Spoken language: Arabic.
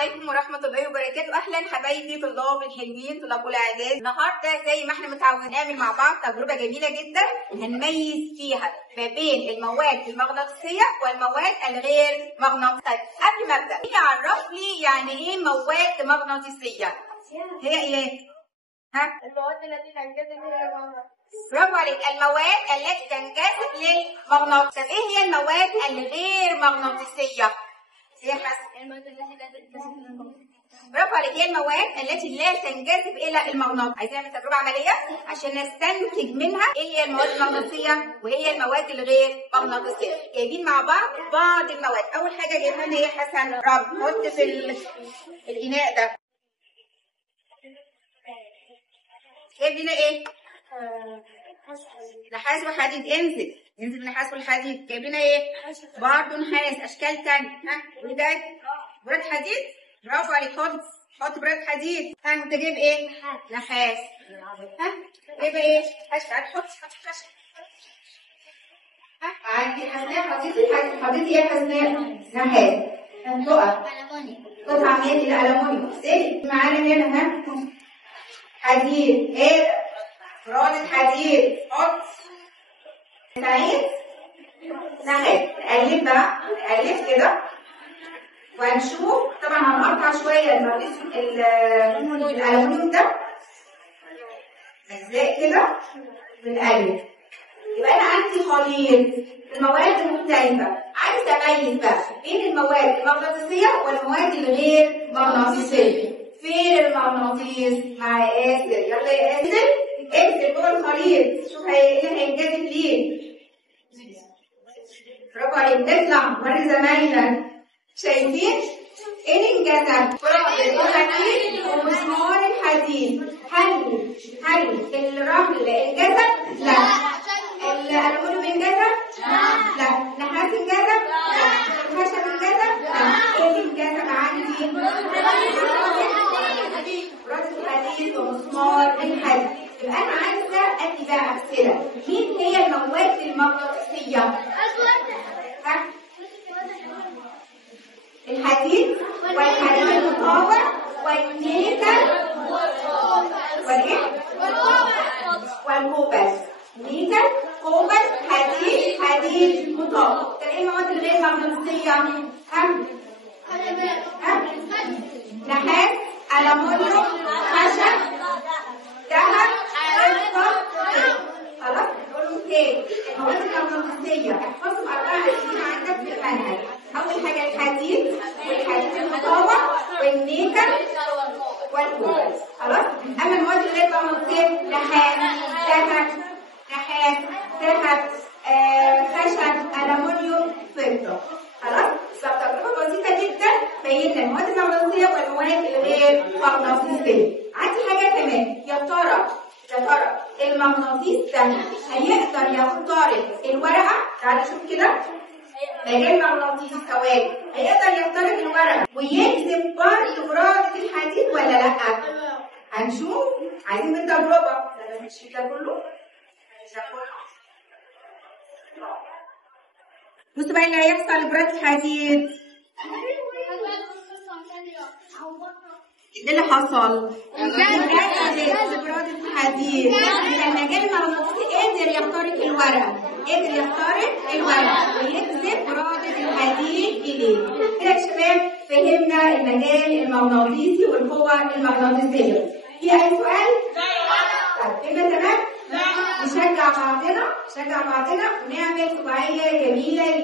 عليكم ورحمة الله وبركاته. أهلا حبايبي طلاب الحلوين، طلاب أولى إعدادي. النهارده زي ما احنا متعودين نعمل مع بعض تجربة جميلة جدا هنميز فيها ما بين المواد المغناطيسية والمواد الغير مغناطيسية. قبل ما أبدأ مين يعرف لي يعني إيه مواد مغناطيسية؟ هي إيه؟ ها؟ المواد التي تنجذب إلى المغناطيس. برافو عليك، المواد التي تنجذب للمغناطيس. طب إيه هي المواد الغير مغناطيسية؟ هي المواد التي لا تنجذب إلى المغناطيس. برافو عليك، هي المواد التي لا تنجذب الى المغناطيس. عايزين نعمل تجربه عمليه عشان نستنتج منها ايه هي المواد المغناطيسيه وايه هي المواد الغير مغناطيسيه. جايبين مع بعض المواد. اول حاجه جايبها لنا ايه حسن؟ رب حط في الاناء ده. جايب لنا ايه؟ نحاس وحديد. انزل نحاس والحديد. جايب لنا ايه؟ برضه نحاس. اشكال تانية. ها وايه ده؟ براد حديد. برافو عليك، حط براد حديد. ها انت جايب ايه؟ نحاس. ها جايب ايه؟ خشب. حط خشب. ها عندي حسناء. حطيتي ايه يا حسناء؟ نحاس. هتقع قطعة من الألمونيوم. سيب معانا هنا. ها حديد. ايه؟ براد حديد. حط سعيد نحاس. نقلب بقى، نقلب كده وهنشوف. طبعا هنقطع شويه الالومنيوم ده اجزاء كده ونقلب. يبقى انا عندي خليط المواد المختلفه. عايزه اميز بقى بين المواد المغناطيسيه والمواد الغير مغناطيسيه. فين المغناطيس؟ مع ياسر. يلا يا ياسر امسك جوه الخليط. شوف هينجذب ليه. برافو عليك. نطلع وري زمايلك. شايفين؟ ايه انجذب؟ الحديد ومسمار الحديد. هل الرمل انجذب؟ لا. الألمونيوم انجذب؟ لا. النحاس انجذب؟ لا. الخشب انجذب؟ لا. ايه انجذب عندي؟ براد الحديد ومسمار الحديد. يبقى انا عايزه ادي بقى امثله. مين هي المواد المغناطيسيه؟ الحديد والحديد المطور والنيكل والايه؟ والكوبالت. نيكل، كوبالت، حديد مطور. طب ايه المواد الغير مغناطيسيه؟ نحاس، ألمونيوم، خشب، ذهب، خلاص نقولهم تاني. المواد المغناطيسيه احفظهم 24 عندك في المنهج. أول حاجة الحديد والحديد المطور والنيكل والكوبالت. خلاص؟ أما المواد الغير مغناطيسية نحاس، ذهب، خشب، ألمونيوم، فضة. خلاص؟ تجربة بسيطة جدا بينا المواد المغناطيسية والمواد الغير مغناطيسية. عندي حاجة كمان. يا ترى المغناطيس ده هيقدر يخترق الورقة؟ تعالى شوف كده. مجال مغناطيسي ثواني هيقدر يخترق الورقة ويجذب برضه برادة الحديد ولا لأ؟ هنشوف. عايزين بالتجربة. مش ده كله؟ بصوا بقى اللي هيحصل لبرادة الحديد. ايه اللي حصل؟ انجذب برادة الحديد. المجال المغناطيسي قادر يخترق الورقة. ويجذب برادة الحديد إليه. كده يا شباب فهمنا المجال المغناطيسي والقوة المغناطيسية. في أي سؤال؟ طيب كده تمام؟ نشجع بعضنا ونعمل سباعية جميلة.